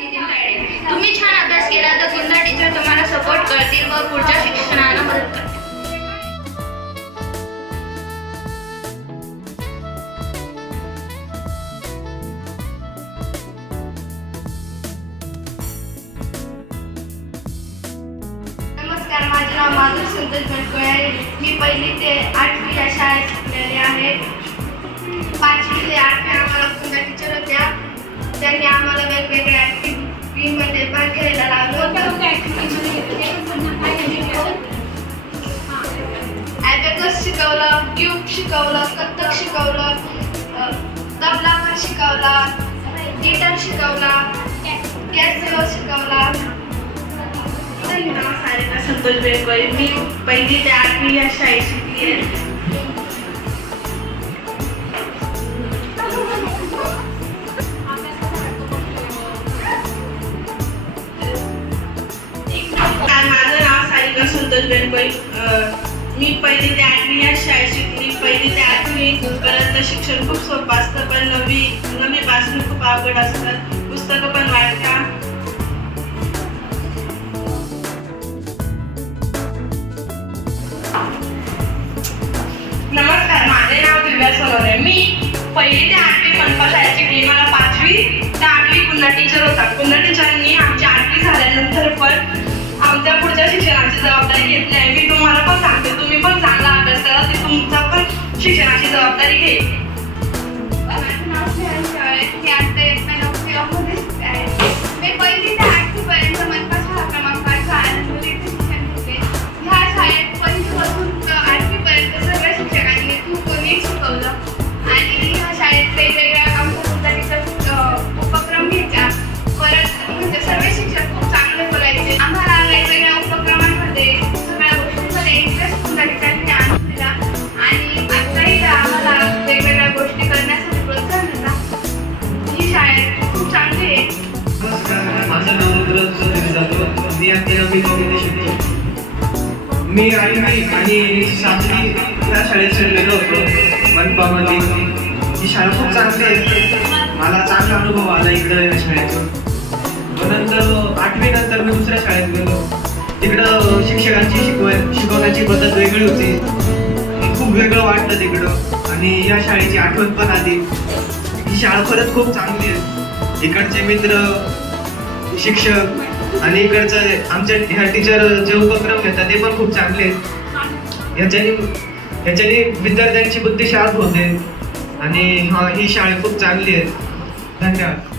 नितीन तुम्ही छान अभ्यास केला तर सुंदर टीचर तुम्हाला सपोर्ट करतील व पुढच्या शिक्षणाला मदत करतील. नमस्कार माझे नाव माधुर संतोष बनकोळे आहे. मी पहिली ते आठवी अशा शिकवलं क्यूब शिकवलं कथ्थक शिकवलं तबला पण शिकवला गिटार शिकवला कॅसेलो शिकवला. सारिका संतोष बेळकळे मी पहिली ते आठवी या शाळेत शिकली आहे. माझं नाव सारिका संतोष बेनकोई मी पहिली ते आठवी या शिक्षण खूप सोपं असतं पण नववी नववी पासून खूप अवघड असतात पुस्तकं पण वाढतात नमस्कार माझे नाव दिव्या सोनवणे मी पहिली ते आठवी मनपा शाळेत शिकली मला पाचवी ते आठवी पुन्हा टीचर होता. पुन्हा टीचरांनी आमची आठवी झाल्यानंतर पण शिक्षणाची जबाबदारी घेईल माझं नाव स्नेहल शेवाळे. मी आता इयत्ता नववी अ मध्ये शिकते आहे. मी पहिली जाधव मी अकरा शिकतो मी आणि सातवी या शाळेत शिकलेलो होतो मनपामध्ये. ही शाळा खूप चांगली आहे. मला चांगला अनुभव आला इकडं या शाळेचा नंतर आठवी नंतर मी दुसऱ्या शाळेत गेलो. तिकडं शिक्षकांची शिकवाय शिकवण्याची पद्धत वेगळी होती. खूप वेगळं वाटलं तिकडं. आणि या शाळेची आठवण पण आली. ही शाळा खरंच खूप चांगली आहे. इकडचे मित्र शिक्षक आणि इकडचं आमच्या ह्या टीचर जे उपक्रम घेतात ते पण खूप चांगले आहेत. ह्याच्याने ह्याच्यानी विद्यार्थ्यांची बुद्धी शार्प होते. आणि हा ही शाळा खूप चांगली आहे. धन्यवाद.